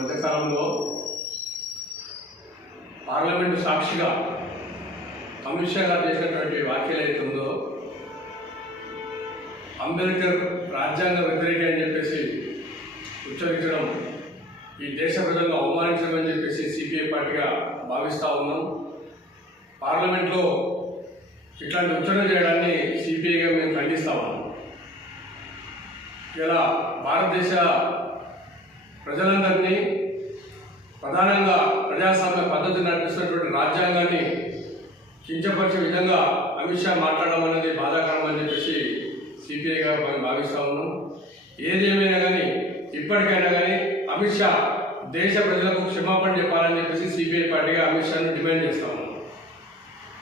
మధ్యకాలంలో పార్లమెంటు సాక్షిగా అమిత్ షా గారు చేసినటువంటి వ్యాఖ్యలు అయితే ఉందో అంబేద్కర్ రాజ్యాంగ వ్యతిరేకి అని చెప్పేసి ఉచ్చరించడం ఈ దేశ ప్రజలను అవమానించడం అని చెప్పేసి సిపిఐ పార్టీగా భావిస్తూ ఉన్నాం. పార్లమెంట్లో ఇట్లాంటి ఉచ్చరణ చేయడాన్ని సిపిఐగా మేము ఖండిస్తా ఉన్నాం. ఇలా భారతదేశ ప్రజలందరినీ ప్రధానంగా ప్రజాస్వామ్య పద్ధతి నడిపిస్తున్నటువంటి రాజ్యాంగాన్ని కించపరిచే విధంగా అమిత్ షా మాట్లాడడం అనేది బాధాకరం అని చెప్పేసి సిపిఐగా మేము భావిస్తూ ఉన్నాం. ఏదేమైనా కానీ ఇప్పటికైనా కానీ అమిత్ షా దేశ ప్రజలకు క్షమాపణ చెప్పాలని చెప్పేసి సిపిఐ పార్టీగా అమిత్ షాను డిమాండ్ చేస్తా ఉన్నాం.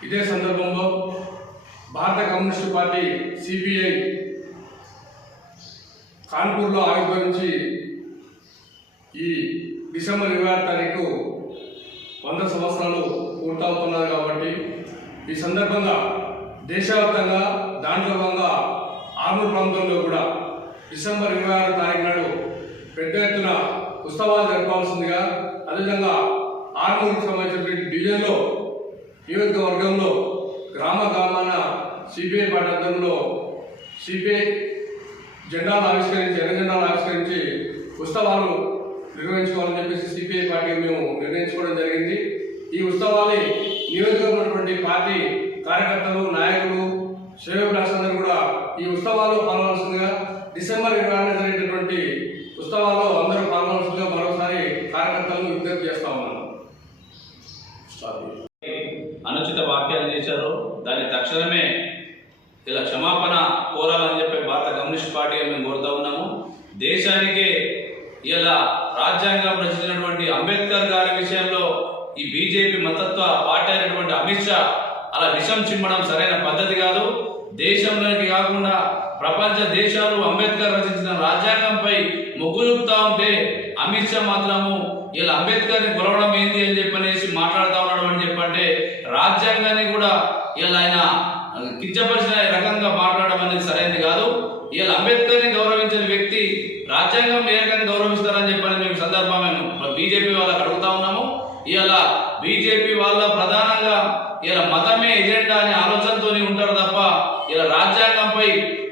ఇదే సందర్భంలో భారత కమ్యూనిస్టు పార్టీ సిపిఐ కాన్పూర్లో ఆవిర్భవించి ఈ డిసెంబర్ 26 తారీఖు 100 సంవత్సరాలు పూర్తవుతున్నది కాబట్టి ఈ సందర్భంగా దేశవ్యాప్తంగా దాంట్లో భాగంగా ఆర్మూర్ ప్రాంతంలో కూడా డిసెంబర్ 26 తారీఖు నాడు పెద్ద ఎత్తున ఉత్సవాలు జరపాల్సిందిగా, అదేవిధంగా ఆర్మూర్కి సంబంధించినటువంటి డివిజన్లో నియోజకవర్గంలో గ్రామాన సిపిఐ పార్టీ ఆధ్వర్యంలో సిపిఐ జెండాలు ఆవిష్కరించి ఎర్ర జెండాలు ఆవిష్కరించి ఉత్సవాలు నిర్వహించుకోవాలని చెప్పేసి సిపిఐ పార్టీ మేము నిర్ణయించుకోవడం జరిగింది. ఈ ఉత్సవాన్ని నియోజకవర్గం పార్టీ కార్యకర్తలు, నాయకులు, శ్రేయోభిలాషులందరూ కూడా ఈ ఉత్సవాల్లో పాల్గొనాల్సిందిగా, డిసెంబర్ 26 జరిగేటటువంటి ఉత్సవాల్లో అందరూ పాల్గొనాల్సిందిగా మరోసారి కార్యకర్తలను విజ్ఞప్తి చేస్తా ఉన్నాను. అనుచిత వ్యాఖ్యలు చేశారు, దాన్ని తక్షణమే ఇలా క్షమాపణ కోరాలని చెప్పి భారత కమ్యూనిస్ట్ పార్టీగా మేము కోరుతా ఉన్నాము. దేశానికి ఇలా రాజ్యాంగం రచించినటువంటి అంబేద్కర్ గారి విషయంలో ఈ బీజేపీ మతత్వ పార్టీ అయినటువంటి అమిత్ షా అలా విషం చిమ్మడం సరైన పద్ధతి కాదు. దేశంలోకి కాకుండా ప్రపంచ దేశాలు అంబేద్కర్ రచించిన రాజ్యాంగంపై మొగ్గు చూపుతా ఉంటే అమిత్ షా మాత్రము ఇలా అంబేద్కర్ని కొలవడం ఏంది అని చెప్పనేసి మాట్లాడుతూ ఉన్నాడు అని చెప్పంటే రాజ్యాంగాన్ని కూడా ఇలా ఆయన కించపరిచిన రకంగా మాట్లాడడం అనేది సరైనది కాదు. ఇలా అంబేద్కర్ని గౌరవించిన వ్యక్తి రాజ్యాంగం ఏ రకంగా గౌరవిస్తారని చెప్పని మేము సందర్భంగా బీజేపీ వాళ్ళకి అడుగుతా ఉన్నాము. ఇలా బీజేపీ వాళ్ళ ప్రధానంగా ఇలా మతమే ఎజెండా అనే ఆలోచనతో ఉంటారు తప్ప ఇలా రాజ్యాంగంపై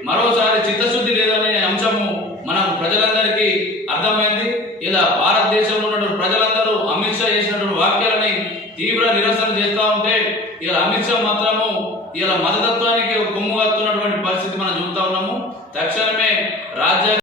మరోసారి చిత్తశుద్ధి లేదనే అంశము మనం ప్రజలందరికీ అర్థమైంది. ఇలా భారతదేశంలో ఉన్నటువంటి ప్రజలందరూ అమిత్ షా చేసినటువంటి వాక్యాలని తీవ్ర నిరసన చేస్తూ ఉంటే ఇలా అమిత్ షా మాత్రము ఇలా మతతత్వానికి కొమ్ము కత్తున్నటువంటి పరిస్థితి మనం చూస్తా ఉన్నాము. తక్షణమే రాజ్యాంగ